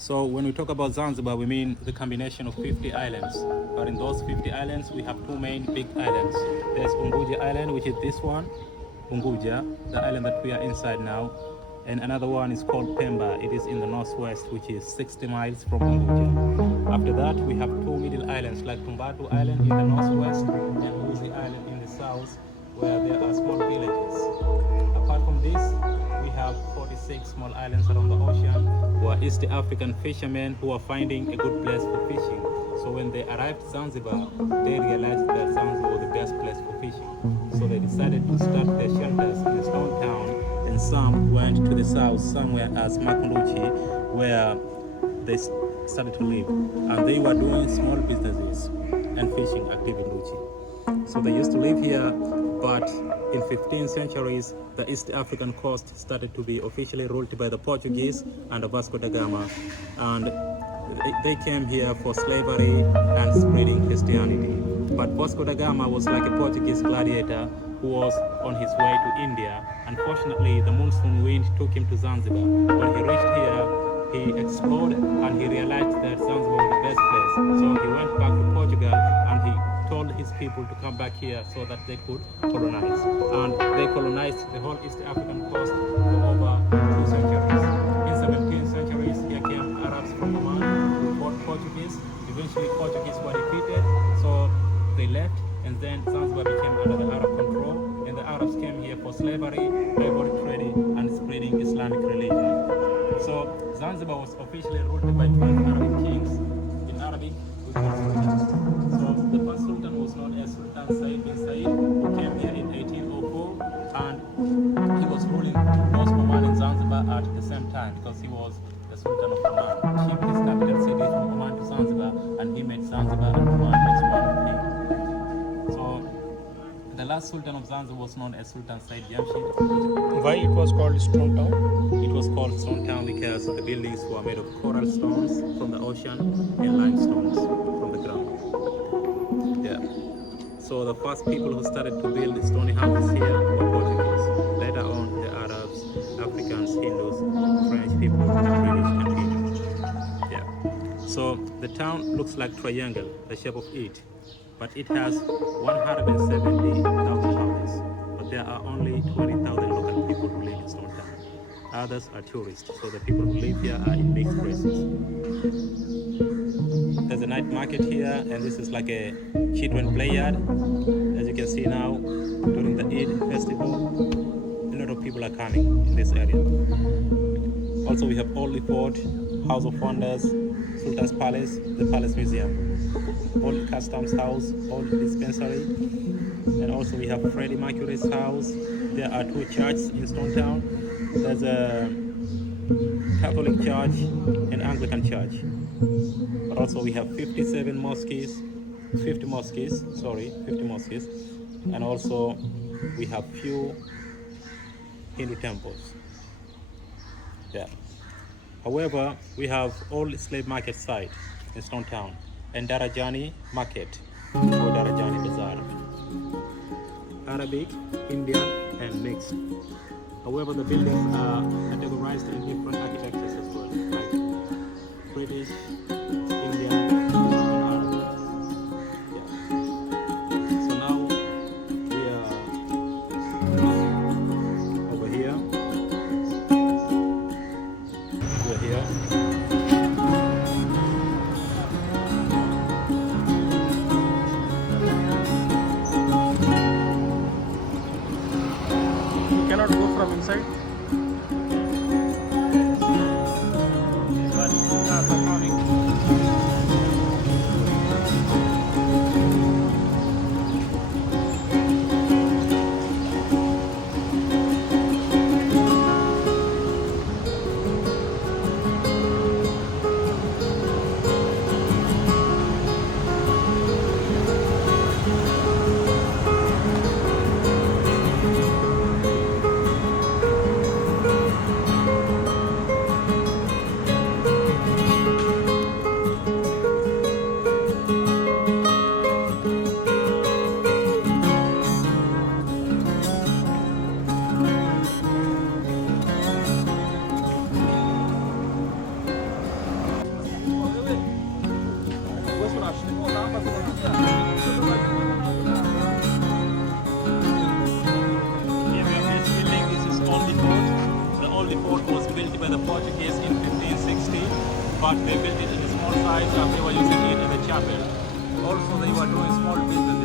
So when we talk about Zanzibar, we mean the combination of 50 islands. But in those 50 islands, we have two main big islands. There's Unguja Island, which is this one, Unguja, the island that we are inside now. And another one is called Pemba. It is in the northwest, which is 60 miles from Unguja. After that, we have two middle islands, like Tumbatu Island in the northwest and Uzi Island in the south, where there are small villages. Apart from this, we have 46 small islands around the ocean, who are East African fishermen who are finding a good place for fishing. So when they arrived at Zanzibar, they realized that Zanzibar was the best place for fishing. So they decided to start their shelters in the stone town, and some went to the south, somewhere as Makunduchi, where they started to live. And they were doing small businesses and fishing activities. So they used to live here, but in 15th centuries, the East African coast started to be officially ruled by the Portuguese and Vasco da Gama. And they came here for slavery and spreading Christianity. But Vasco da Gama was like a Portuguese gladiator who was on his way to India. Unfortunately, the monsoon wind took him to Zanzibar. When he reached here, he explored and he realized that Zanzibar was the best place. So he went back to Portugal and he told his people to come back here so that they could colonize. And they colonized the whole East African coast for over 2 centuries. In 17th centuries, here came Arabs from Oman who fought Portuguese. Eventually, Portuguese were defeated, so they left, and then Zanzibar became under the Arab control, and the Arabs came here for slavery, ivory trading, and spreading Islamic religion. So Zanzibar was officially ruled by 12 Arabic kings. In Arabic, we call it kings. So the first sultan was known as Sultan Said bin Said, who came here in 1804, and he was ruling both Oman and Zanzibar at the same time because he was the Sultan of Oman. He shifted his capital city from Oman to Zanzibar, and he made Zanzibar and Oman as one thing. So the last Sultan of Zanzibar was known as Sultan Said Jamshid. Why it was called Stone Town? It was called Stone Town because the buildings were made of coral stones from the ocean and limestones from the ground. Yeah. So the first people who started to build the stone houses here were Portuguese. Later on, the Arabs, Africans, Hindus, French people, British, and Indians. Yeah. So the town looks like triangle, the shape of it, but it has 170,000 houses. But there are only 20,000 local people who live in Stone Town. Others are tourists, so the people who live here are in mixed races. There's a night market here, and this is like a children play yard. As you can see now, during the Eid festival, a lot of people are coming in this area. Also, we have Old Fort, House of Wonders, Sultan's Palace, the Palace Museum, Old Customs House, Old Dispensary, and also we have Freddie Mercury's house. There are 2 churches in Stone Town. There's a Catholic church and Anglican church. But also we have 50 mosques, and also we have few Hindu temples. Yeah. However, we have old slave market site in Stone Town and Darajani market or Darajani bazaar. Arabic, Indian, and mixed. However, the buildings are categorized in different architectures as well, like British, Indian, and Arabic. Yeah. So now we are over here. We're here. You cannot go from inside. But cars are coming. but they built it in a small size and they were using it in the chapel. Also, they were doing small businesses.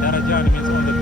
Darajani means on the